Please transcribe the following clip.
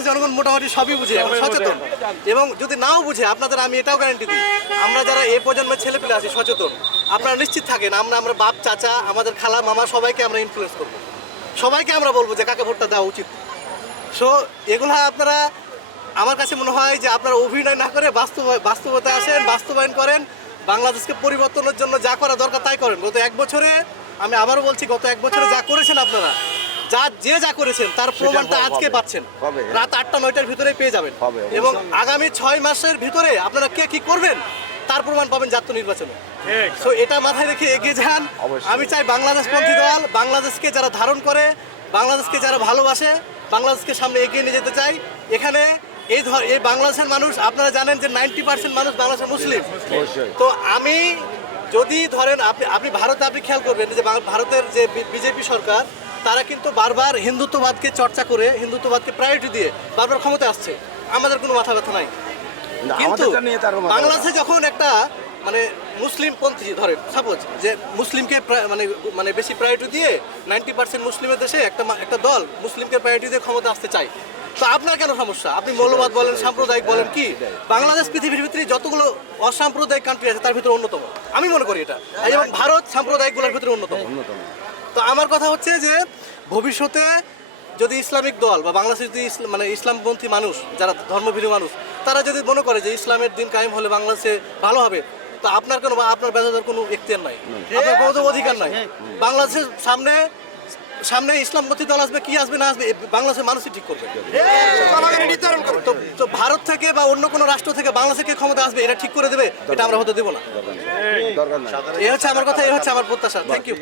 বাংলাদেশ জনগণ মোটামুটি সবই বুঝে, এখন সচেতন। এবং যদি নাও বুঝে, আপনাদের আমি এটাও গ্যারান্টি দিই, আমরা যারা এই প্রজন্মের ছেলেপেলে আছি সচেতন, আপনারা নিশ্চিত থাকেন আমরা বাপ চাচা আমাদের খালা মামা সবাইকে আমরা ইনফ্লুয়েন্স করবো, সবাইকে আমরা বলবো যে কাকে ভোটটা দেওয়া উচিত। সো এগুলো আপনারা, আমার কাছে মনে হয় যে আপনারা অভিনয় না করে বাস্তবতা আসেন, বাস্তবায়ন করেন, বাংলাদেশকে পরিবর্তনের জন্য যা করা দরকার তাই করেন। গত এক বছরে, আমি আবারও বলছি, গত এক বছরে যা করেছেন আপনারা, যা করেছেন তার প্রমাণটা আজকে পাচ্ছেন, রাত 8টা-9টার ভিতরে পেয়ে যাবেন। এবং আগামী 6 মাসের ভিতরে আপনারা কে কি করবেন তার প্রমাণ পাবেন জাতীয় নির্বাচনে। সো এটা মাথায় রেখে এগিয়ে যান। আমি চাই বাংলাদেশপন্থী দল, বাংলাদেশকে যারা ধারণ করে, বাংলাদেশকে যারা ভালোবাসে, বাংলাদেশকে সামনে এগিয়ে নিয়ে যেতে চাই। এখানে এই বাংলাদেশের মানুষ, আপনারা জানেন যে 90% মানুষ বাংলাদেশের মুসলিম। তো আমি যদি ধরেন আপনি ভারতে আপনি খেয়াল করবেন যে ভারতের যে বিজেপি সরকার, তারা কিন্তু বারবার হিন্দুত্ববাদকে চর্চা করে, হিন্দুত্ববাদকে প্রায়োরিটি দিয়ে বারবার ক্ষমতায় আসছে। আমাদের কোনো মাথা ব্যথা নাই। কিন্তু বাংলাদেশে যখন একটা মানে মুসলিমপন্থী, ধরেন সাপোজ যে মুসলিমকে মানে বেশি প্রায়োরিটি দিয়ে 90% মুসলিমের দেশে একটা দল মুসলিমকে প্রায়োরিটি দিয়ে ক্ষমতা আসতে চায়, তো আপনার কেন সমস্যা? আপনি মৌলবাদ বলেন, সাম্প্রদায়িক বলেন, কি বাংলাদেশ পৃথিবীর ভিতরে যতগুলো অসাম্প্রদায়িক কান্ট্রি আছে তার ভিতরে অন্যতম, আমি মনে করি এটা। এবং ভারত সাম্প্রদায়িকগুলোর ভিতরে অন্যতম। তো আমার কথা হচ্ছে যে ভবিষ্যতে যদি ইসলামিক দল বা বাংলাদেশে যদি ইসলামপন্থী মানুষ, যারা ধর্মভীরু মানুষ, তারা যদি মনে করে যে ইসলামের দিন কায়েম হলে বাংলাদেশে ভালো হবে, তো আপনার বেজাদার কোনো এখতিয়ার নাই, আপনার কোনো অধিকার নাই। বাংলাদেশের সামনে ইসলামপন্থী দল আসবে, কি আসবে না আসবে, বাংলাদেশের মানুষই ঠিক করবে। তো ভারত থেকে বা অন্য কোনো রাষ্ট্র থেকে বাংলাদেশকে ক্ষমতা আসবে, এটা ঠিক করে দেবে, এটা আমরা হতে দেবো না। এই হচ্ছে আমার কথা, এই হচ্ছে আমার প্রত্যাশা। Thank you.